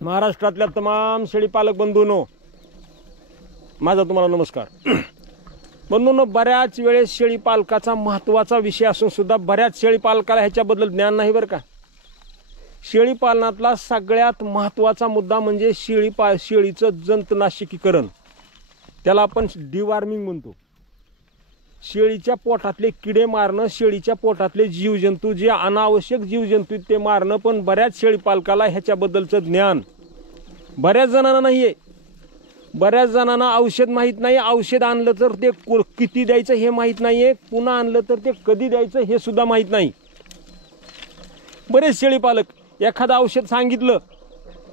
महाराष्ट्रातल्या तमाम शेळीपालक बंधूंनो, माझा तुम्हाला नमस्कार। बंधूंनो, बऱ्याच वेळेस शेळीपालकाचा महत्त्वाचा विषय असून सुद्धा बऱ्याच शेळीपालकाला ह्याच्याबद्दल ज्ञान नाही बरं का। शेळीपालनातला सगळ्यात महत्त्वाचा मुद्दा म्हणजे शेळीचं जंतनाशकीकरण, त्याला आपण डिवॉर्मिंग म्हणतो। शेळीच्या पोटातले किडे मारणं, शेळीच्या पोटातले जीवजंतू, जे अनावश्यक जीवजंतू ते मारणं, पण बऱ्याच शेळीपालकाला ह्याच्याबद्दलचं ज्ञान बऱ्याच जणांना नाही आहे। बऱ्याच जणांना औषध माहीत नाही, औषध आणलं तर ते किती द्यायचं हे माहीत नाही आहे, पुन्हा आणलं तर ते कधी द्यायचं हे सुद्धा माहीत नाही। बरेच शेळीपालक एखादं औषध सांगितलं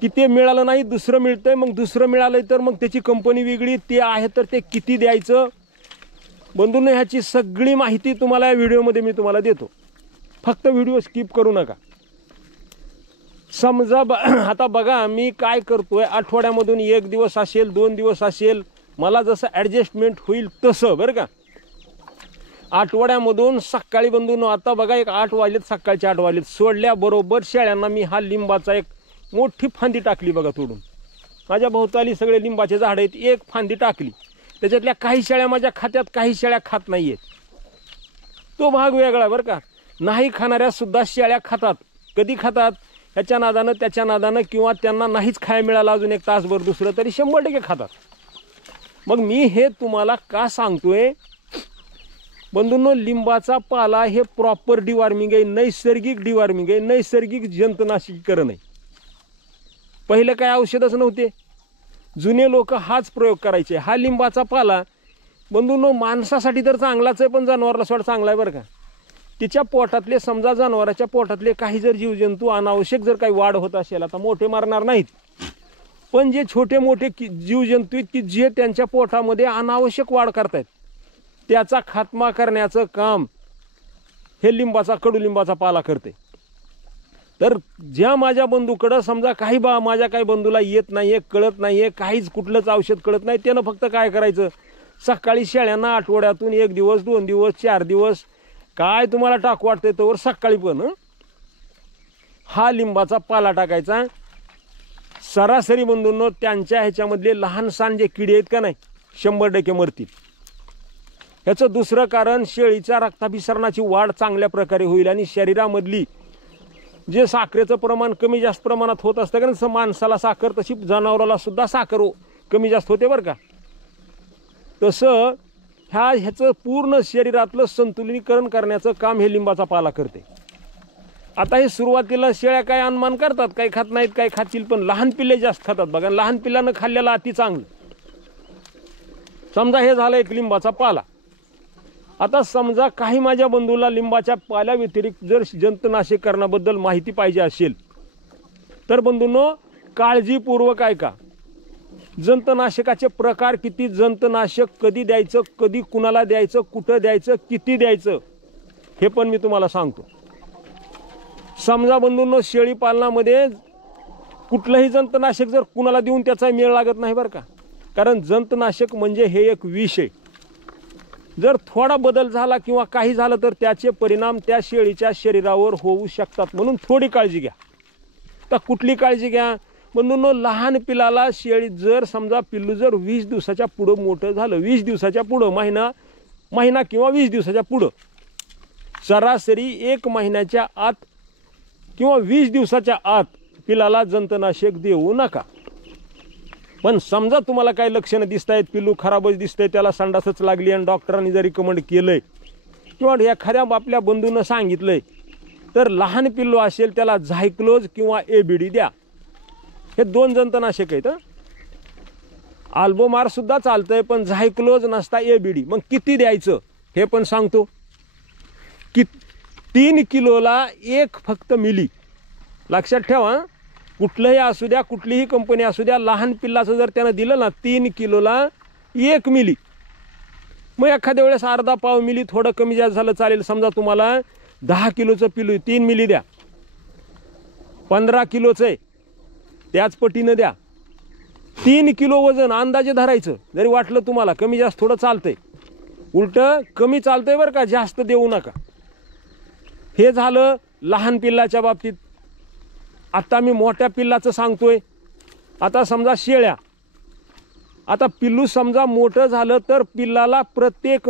की ते मिळालं नाही, दुसरं मिळतंय, मग दुसरं मिळालं तर मग त्याची कंपनी वेगळी, ते आहे तर ते किती द्यायचं। बंधूंनो, ह्याची सगळी माहिती तुम्हाला या व्हिडिओमध्ये मी तुम्हाला देतो, फक्त व्हिडिओ स्किप करू नका। समजा आता बघा मी काय करतोय, आठवड्यामधून एक दिवस असेल, 2 दिवस असेल, मला जसं ॲडजस्टमेंट होईल तसं बरं का। आठवड्यामधून सकाळी बंधूंनो, आता बघा एक 8 वाजलेत, सकाळचे 8 वाजलेत, सोडल्याबरोबर शेळ्यांना मी हा लिंबाचा एक मोठी फांदी टाकली बघा तोडून। माझ्या भोवताली सगळे लिंबाचे झाड आहेत, एक फांदी टाकली, त्याच्यातल्या काही शेळ्या माझ्या खात्यात, काही शेळ्या खात नाही आहेत। तो भाग वेगळा बरं का। नाही खाणाऱ्या सुद्धा शेळ्या खातात। कधी खातात? ह्याच्या नादानं त्याच्या नादानं, किंवा त्यांना नाहीच खायला मिळालं अजून एक तासभर दुसरं तरी 100% खातात। मग मी हे तुम्हाला का सांगतोय बंधूंनो, लिंबाचा पाला हे प्रॉपर डिवॉर्मिंग आहे, नैसर्गिक डिवॉर्मिंग आहे, नैसर्गिक जंतनाशकीकरण आहे। पहिले काय औषधच नव्हते, जुने लोक हाच प्रयोग करायचे। हा लिंबाचा पाला बंधूंनो माणसासाठी तर चांगलाच आहे, पण जनावराला सोड चांगला आहे बरं का। तिच्या पोटातले, समजा जनावराच्या पोटातले काही जर जीवजंतू अनावश्यक जर काही वाढ होत असेल, आता मोठे मारणार नाहीत, पण जे छोटे मोठे जीवजंतू आहेत की जे त्यांच्या पोटामध्ये अनावश्यक वाढ करतायत, त्याचा खात्मा करण्याचं काम हे कडुलिंबाचा पाला करते। तर ज्या माझ्या बंधूकडं समजा काही माझ्या काही बंधूला येत नाहीये, कळत नाहीये, काहीच कुठलंच औषध कळत नाही, त्यानं फक्त काय करायचं, सकाळी शेळ्यांना आठवड्यातून 1 दिवस, 2 दिवस, 4 दिवस काय तुम्हाला टाकू वाटतंय तर सकाळी पण हा लिंबाचा पाला टाकायचा। सरासरी बंधूंनो, त्यांच्या ह्याच्यामधले लहान सहान जे किडे आहेत का नाही, 100% मरतील। ह्याचं दुसरं कारण, शेळीच्या रक्ताभिसरणाची वाढ चांगल्या प्रकारे होईल आणि शरीरामधली जे साखरेचं प्रमाण कमी जास्त प्रमाणात होत असतं का नाही, माणसाला साखर तशी जनावराला सुद्धा साखर कमी जास्त होते बरं का। तसं ह्याचं पूर्ण शरीरातलं संतुलनीकरण करण्याचं काम हे लिंबाचा पाला करते। आता हे सुरुवातीला शेळ्या काय अनुमान करतात, काही खात नाहीत, काही खातील, पण लहान पिल्ले जास्त खातात बघा। लहान पिल्लानं खाल्लेला अति चांगलं। समजा हे झालं एक लिंबाचा पाला। आता समजा काही माझ्या बंधूला लिंबाच्या पाल्या व्यतिरिक्त जर जंतनाशकीकरणाबद्दल माहिती पाहिजे असेल तर बंधूंनो, काळजीपूर्वक ऐका। जंतनाशकाचे प्रकार किती, जंतनाशक कधी द्यायचं, कधी कुणाला द्यायचं, कुठं द्यायचं, किती द्यायचं, हे पण मी तुम्हाला सांगतो। समजा बंधूंनो, शेळी पालनामध्ये कुठलंही जंतनाशक जर कुणाला देऊन त्याचा मेळ लागत नाही बरं का, कारण जंतनाशक म्हणजे हे एक विष आहे। जर थोडा बदल झाला किंवा काही झालं तर त्याचे परिणाम त्या शेळीच्या शरीरावर होऊ शकतात, म्हणून थोडी काळजी घ्या। तर कुठली काळजी घ्या बंधूंनो, लहान पिलाला शेळी जर समजा पिल्लू जर 20 दिवसाच्या पुढं मोठं झालं, 20 दिवसाच्या पुढं, महिना किंवा 20 दिवसाच्या पुढं, सरासरी 1 महिन्याच्या आत किंवा 20 दिवसाच्या आत पिलाला जंतनाशक देऊ नका। पण समजा तुम्हाला काही लक्षणं दिसत आहेत, पिल्लू खराबच दिसतंय, त्याला संडासच लागली आणि डॉक्टरांनी जर रिकमेंड केलंय किंवा एखाद्या आपल्या बंधूनं सांगितलंय, तर लहान पिल्लू असेल त्याला झायक्लोज किंवा एबीडी द्या। हे 2 जंतनाशक आहेत। अल्बोमार सुद्धा चालतंय, पण झायक्लोज नसता एबीडी। मग किती द्यायचं हे पण सांगतो की 3 किलोला 1 फक्त मिली। लक्षात ठेवा, कुठलंही असू द्या, कुठलीही कंपनी असू द्या, लहान पिल्लाचं जर त्यानं दिलं ना 3 किलोला 1 मिली, मग एखाद्या वेळेस अर्धा पाव मिली थोडं कमी जास्त झालं चालेल। समजा तुम्हाला 10 किलोचं पिल्लू 3 मिली द्या, 15 किलोचं आहे त्याच पटीनं द्या। 3 किलो वजन अंदाजे धरायचं, जरी वाटलं तुम्हाला कमी जास्त थोडं चालतंय, उलट कमी चालतंय बरं का, जास्त देऊ नका। हे झालं लहान पिल्लाच्या बाबतीत। आता मी मोठ्या पिल्लाचं सांगतोय, आता समजा शेळ्या, आता पिल्लू समजा मोठं झालं तर पिल्लाला प्रत्येक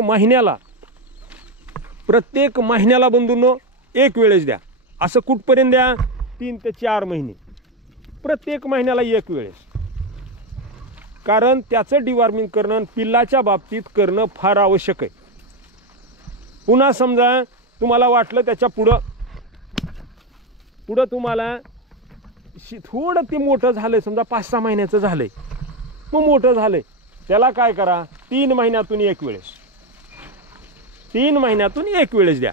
महिन्याला बंधूंनो एक वेळेस द्या. असं कुठपर्यंत द्या? 3 ते 4 महिने, प्रत्येक महिन्याला एक वेळेस. कारण त्याचं डिवॉर्मिंग करणं पिल्लाच्या बाबतीत करणं फार आवश्यक आहे. पुन्हा समजा तुम्हाला वाटलं त्याच्या पुढं तुम्हाला थोडं ते मोठं झालंय, समजा 5-6 महिन्याचं झालंय, मग मोठं झालंय, त्याला काय करा, 3 महिन्यातून एक वेळेस, 3 महिन्यातून एक वेळेस द्या.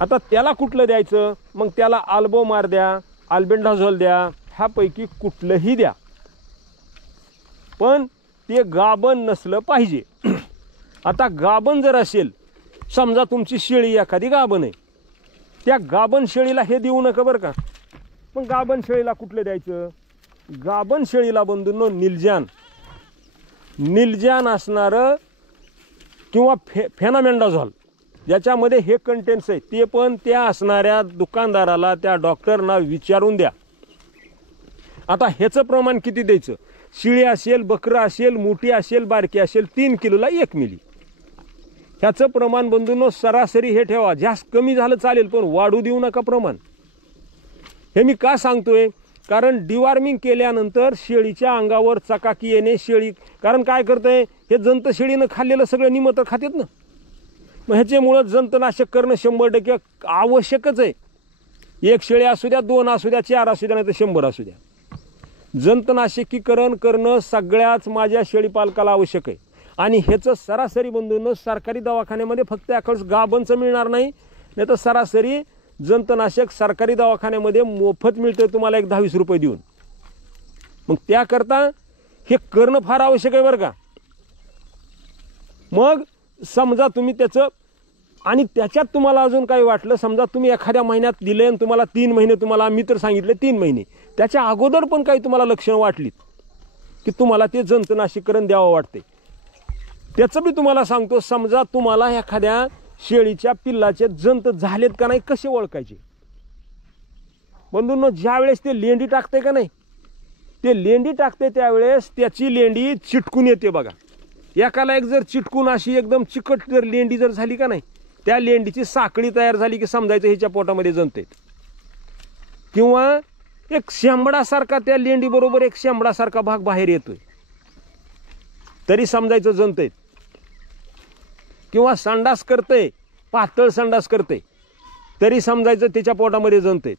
आता त्याला कुठलं द्यायचं? मग त्याला अल्बोमार द्या, अल्बेंडाझोल द्या, ह्यापैकी कुठलंही द्या, पण ते गाभण नसलं पाहिजे. आता गाभण जर असेल, समजा तुमची शेळी एखादी गाभण आहे, त्या गाभण शेळीला हे देऊ नका बरं का. मग गाभण शेळीला कुठलं द्यायचं? गाभण शेळीला बंधूंनो निलजान असणारं किंवा फेनामेंडाझोल ज्याच्यामध्ये हे कंटेंट्स आहे ते पण त्या असणाऱ्या दुकानदाराला, त्या डॉक्टरना विचारून द्या. आता ह्याचं प्रमाण किती द्यायचं? शिळी असेल, बकरं असेल, मोठी असेल, बारकी असेल, 3 किलोला 1 मिली ह्याचं प्रमाण बंधूंनो सरासरी हे ठेवा. जास्त कमी झालं चालेल, पण वाढू देऊ नका प्रमाण. हे मी का सांगतोय? कारण डिवॉर्मिंग केल्यानंतर शेळीच्या अंगावर चकाकी येणे, शेळी कारण काय करतंय, हे जंत शेळीनं खाल्लेलं सगळं निमंत्रण खातात ना, मग ह्याच्यामुळं जंतनाशक करणं 100% आवश्यकच आहे. 1 शेळी असू द्या, 2 असू द्या, 4 असू द्या, नाही तर 100 असू द्या, जंतनाशकीकरण करणं सगळ्याच माझ्या शेळी पालकाला आवश्यक आहे. आणि ह्याचं सरासरी बंधूंनो सरकारी दवाखान्यामध्ये फक्त एखादं गाभणचं मिळणार नाही, नाही तर सरासरी जंतनाशक सरकारी दवाखान्यामध्ये मोफत मिळतं तुम्हाला, 10-20 रुपये देऊन. मग त्याकरता हे करणं फार आवश्यक आहे बरं का. मग समजा तुम्ही त्याचं, आणि त्याच्यात तुम्हाला अजून काही वाटलं, समजा तुम्ही एखाद्या महिन्यात दिले आणि तुम्हाला 3 महिने, तुम्हाला मी तर सांगितले 3 महिने, त्याच्या अगोदर पण काही तुम्हाला लक्षणं वाटलीत की तुम्हाला ते जंतनाशकीकरण द्यावं वाटते, त्याचं बी तुम्हाला सांगतो. समजा तुम्हाला एखाद्या शेळीच्या पिल्लाचे जंत झालेत का नाही कसे ओळखायचे? बंधूंनो, ज्या वेळेस ते लेंडी टाकते का नाही, ते लेंडी टाकते त्यावेळेस त्याची लेंडी चिटकून येते बघा. एकाला एक जर चिटकून अशी एकदम चिकट जर लेंडी जर झाली का नाही, त्या लेंडीची साखळी तयार झाली की समजायचं ह्याच्या पोटामध्ये जंत आहेत. किंवा एक शेंबडासारखा, त्या लेंडी बरोबर एक शेंबडासारखा भाग बाहेर येतोय, तरी समजायचं जंत आहेत. किंवा संडास करते, पातळ संडास करते, तरी समजायचं त्याच्या पोटामध्ये जंत आहेत.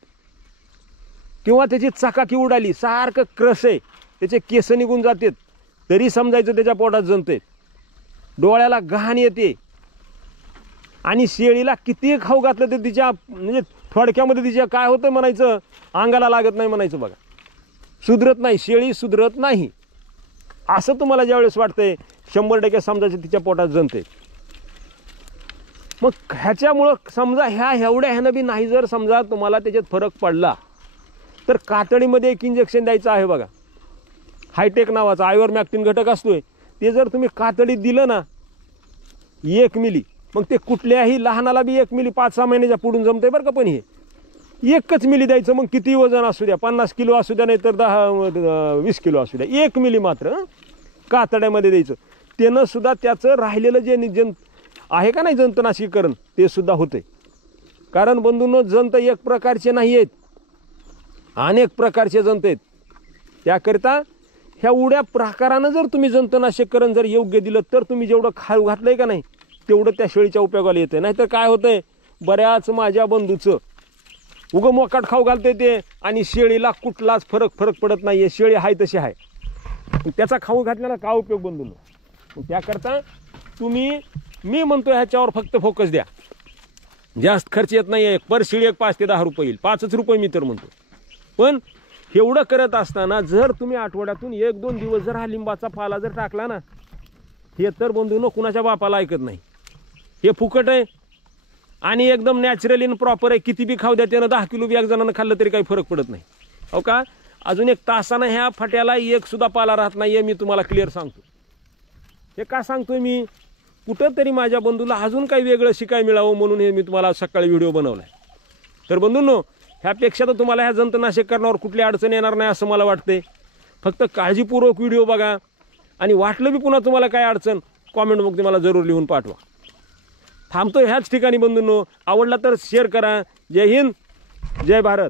किंवा त्याची चकाकी उडाली, सारखं क्रस आहे, त्याचे केस निघून जातात, तरी समजायचं त्याच्या पोटात जंत आहेत. डोळ्याला घाण येते, आणि शेळीला किती खाऊ घातलं तर तिच्या म्हणजे थोडक्यामध्ये तिच्या काय होतं म्हणायचं, अंगाला लागत नाही म्हणायचं बघा, सुधरत नाही, शेळी सुधरत नाही. असं तुम्हाला ज्यावेळेस वाटतंय 100% समजायचं तिच्या पोटात जंत आहेत. मग ह्याच्यामुळं समजा ह्यानं बी नाही, जर समजा तुम्हाला त्याच्यात फरक पडला तर कातडीमध्ये एक इंजेक्शन द्यायचं आहे बघा, हायटेक नावाचा आयवरमॅक्टिन घटक असतोय, ते जर तुम्ही कातडीत दिलं ना 1 मिली, मग ते कुठल्याही लहानाला बी 1 मिली 5-6 महिन्याच्या पुढून जमतंय बरं का. पण हे 1च मिली द्यायचं, मग किती वजन असू द्या, 50 किलो असू द्या, नाही तर 10-20 किलो असू द्या, 1 मिली मात्र कातड्यामध्ये द्यायचं. त्यानं सुद्धा त्याचं राहिलेलं जे आहे का नाही जंतनाशकीकरण ते सुद्धा होते. कारण बंधूंनो, जंत एक प्रकारचे नाही आहेत, अनेक प्रकारचे जंत आहेत. त्याकरिता ह्या उड्या प्रकारानं जर तुम्ही जंतनाशकीकरण जर योग्य दिलं तर तुम्ही जेवढं खाऊ घातलंय का नाही तेवढं त्या शेळीच्या उपयोगाला येते. नाहीतर काय होतंय, बऱ्याच माझ्या बंधूचं उगं मोकाट खाऊ घालते ते, आणि शेळीला कुठलाच फरक पडत नाहीये, शेळी आहे तशी आहे, त्याचा खाऊ घातल्याला काय उपयोग बंधूंनो. त्याकरता तुम्ही, मी म्हणतो ह्याच्यावर फक्त फोकस द्या, जास्त खर्च येत नाही आहे. पर शेळी 5 ते 10 रुपये येईल, 5च रुपये मी तर म्हणतो. पण एवढं करत असताना जर तुम्ही आठवड्यातून 1-2 दिवस जर हा लिंबाचा पाला जर टाकला ना, हे तर बंधूंनो कुणाच्या बापाला ऐकत नाही, हे फुकट आहे आणि एकदम नॅचरल इन प्रॉपर आहे. किती बी खाऊ द्या, त्यानं 10 किलो बी एक जणांना खाल्लं तरी काही फरक पडत नाही. हो का? अजून 1 तासानं ह्या फट्याला 1 सुद्धा पाला राहत नाहीये, मी तुम्हाला क्लिअर सांगतो. हे का सांगतोय मी, कुठंतरी माझ्या बंधूला अजून काही वेगळं शिकाय मिळावं म्हणून हे मी तुम्हाला सकाळी व्हिडिओ बनवलाय. तर बंधूंनो, ह्यापेक्षा तर तुम्हाला ह्या जंतनाशक करण्यावर कुठली अडचण येणार नाही असं मला वाटते. फक्त काळजीपूर्वक व्हिडिओ बघा आणि वाटलं बी पुन्हा तुम्हाला काय अडचण कॉमेंट बॉक्समध्ये मला जरूर लिहून पाठवा. थांबतो ह्याच ठिकाणी बंधूंनो. आवडला तर शेअर करा. जय हिंद, जय भारत.